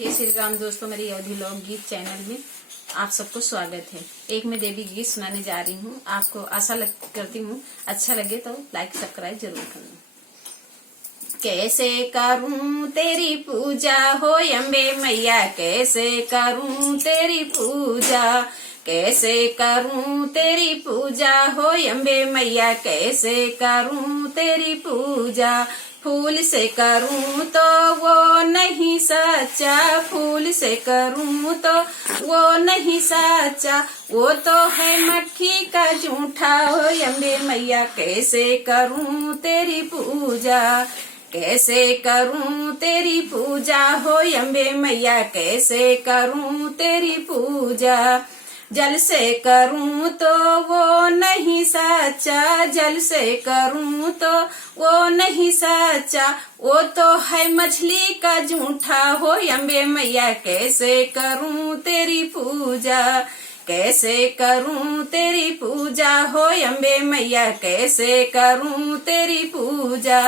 जय श्री राम दोस्तों, मेरे अवधि लोक गीत चैनल में आप सबको स्वागत है। एक मैं देवी गीत सुनाने जा रही हूँ। आपको करती हूँ अच्छा लगे तो लाइक सब्सक्राइब जरूर करना। कैसे करूँ तेरी पूजा हो अम्बे मैया, कैसे करूँ तेरी पूजा, कैसे करूँ तेरी पूजा हो अम्बे मैया, कैसे करूँ तेरी पूजा। फूल से करूँ तो वो नहीं सच्चा, फूल से करूँ तो वो नहीं सच्चा, वो तो है मक्खी का झूठा हो अम्बे मैया, कैसे करूँ तेरी पूजा, कैसे करूँ तेरी पूजा हो अम्बे मैया, कैसे करूँ तेरी पूजा। जल से करूँ तो वो नहीं सच्चा, जल से करूँ तो वो नहीं सच्चा, वो तो है मछली का झूठा हो अम्बे मैया, कैसे करूँ तेरी पूजा, कैसे करूँ तेरी पूजा हो अम्बे मैया, कैसे करूँ तेरी पूजा।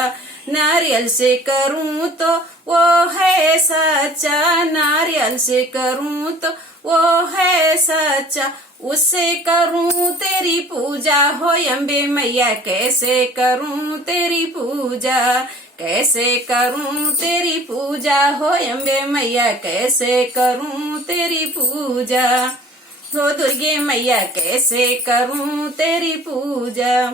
नारियल से करूँ तो वो है सच्चा, नारियल से करूँ तो वो है सच्चा, उससे करूँ तेरी पूजा हो अम्बे मैया, कैसे करूँ तेरी पूजा, कैसे करूँ तेरी पूजा हो अम्बे मैया, कैसे करूँ तेरी पूजा। हो दुर्गे मैया कैसे करूँ तेरी पूजा।